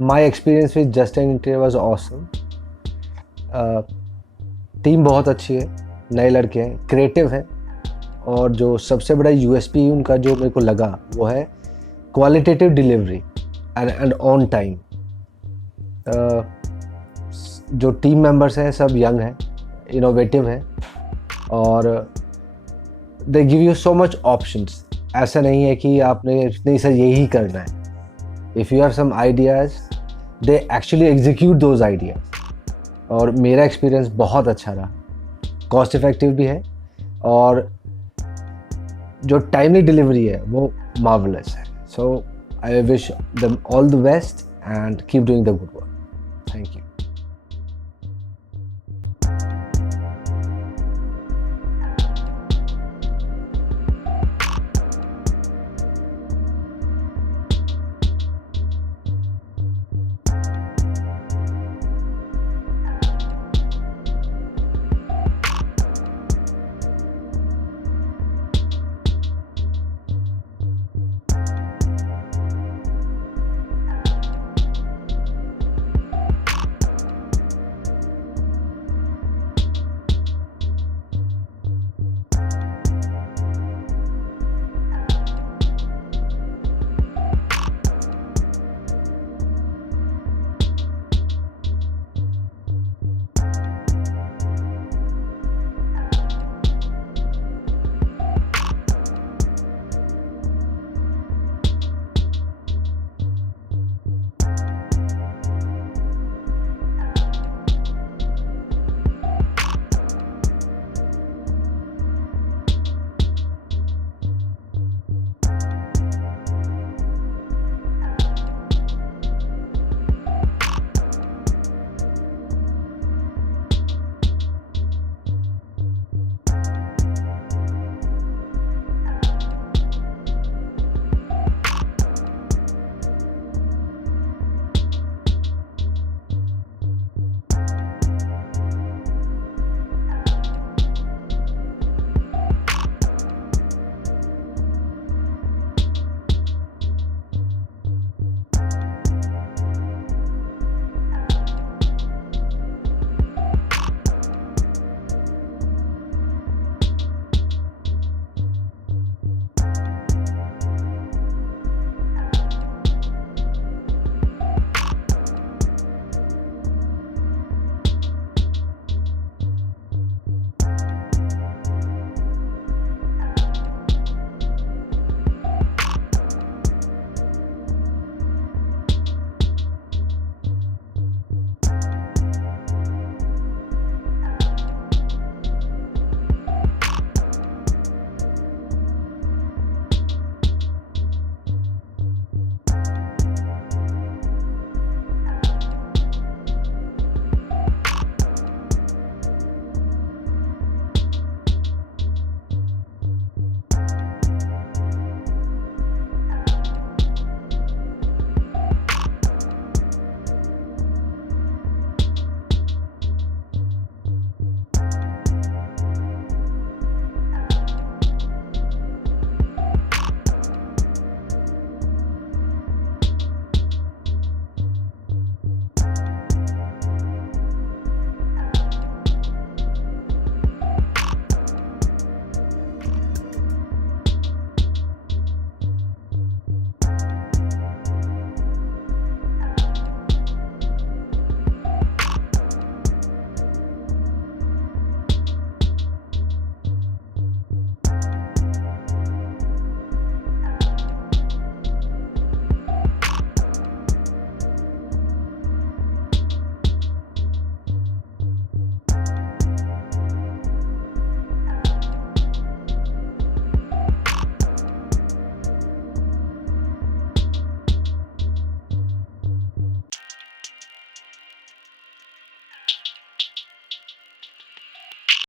My experience with just an interior was awesome. Team बहुत अच्छी है, नए लड़के हैं, क्रिएटिव हैं, और जो सबसे बड़ा यूएसपी उनका जो मेरे को लगा वो है qualitative delivery and on time. जो टीम मेंबर्स हैं सब यंग हैं, इनोवेटिव हैं, और they give you so much options. ऐसा नहीं है कि आपने नहीं सर यही करना है। If you have some ideas they actually execute those ideas. और मेरा एक्सपीरियंस बहुत अच्छा रहा, कॉस्ट इफ़ेक्टिव भी है, और जो टाइमली डिलीवरी है वो मार्वलस है। So I wish them all the best and keep doing the good work. Thank you.